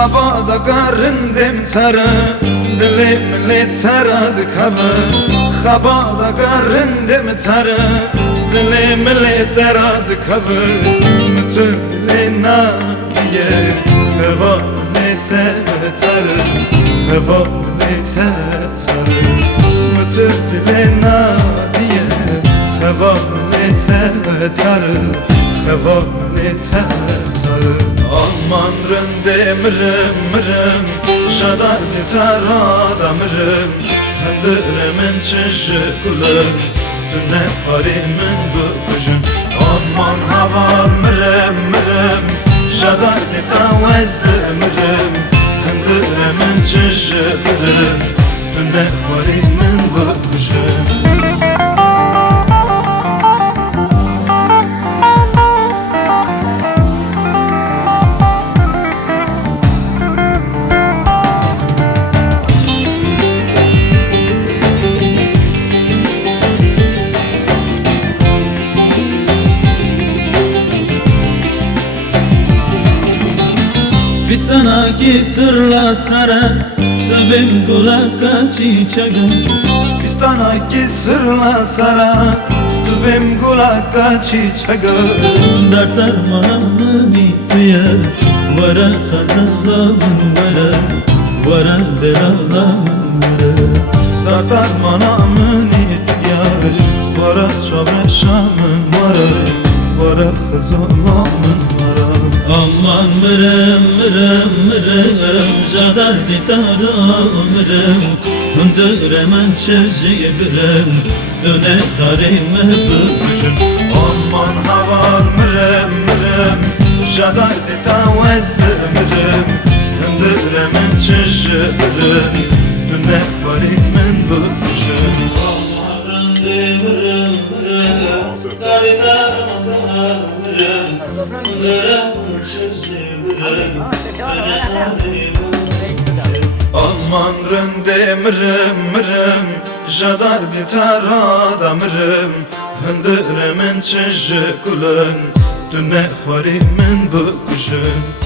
خبادا قرندم ترى دلم اللي ترى دكبه خبادا قرندم ترى دلم اللي ترى دكبه مثل لنا يه خبا نتتر خبا نتتر مثل لنا يه خبا نتتر خبا نتتر Aman rende mırım mırım Şadardı tarada mırım Hındırımın çışı kulım Tüne farimin bükücüm Aman havar mırım mırım Şadardı tavezdi mırım Hındırımın çışı kulım Tüne farimin bükücüm Sana ki sırla sara Tabim kulaka çiçeğe Fistana ki sırla sara Tabim kulaka çiçeğe Dert dermanımın ipeye Vara hazalamın vara Vara delalamın vara Dert dermanımın ipeye Vara çabreşamın vara Vara hazalamın vara Aman mırım mırım mırım Jadar ditara mırım Hındırımın çizgi birım Döne karime büküşüm Aman havar mırım mırım Jadar ditavazdı mırım Hındırımın çizgi birım Döne karimin büküşüm Aman mırım mırım Garitara mırım Hındırımın Aman rende mırım mırım Jadar ditara mırım Hındırımın çışı kulun Tüne kharimin büküşüm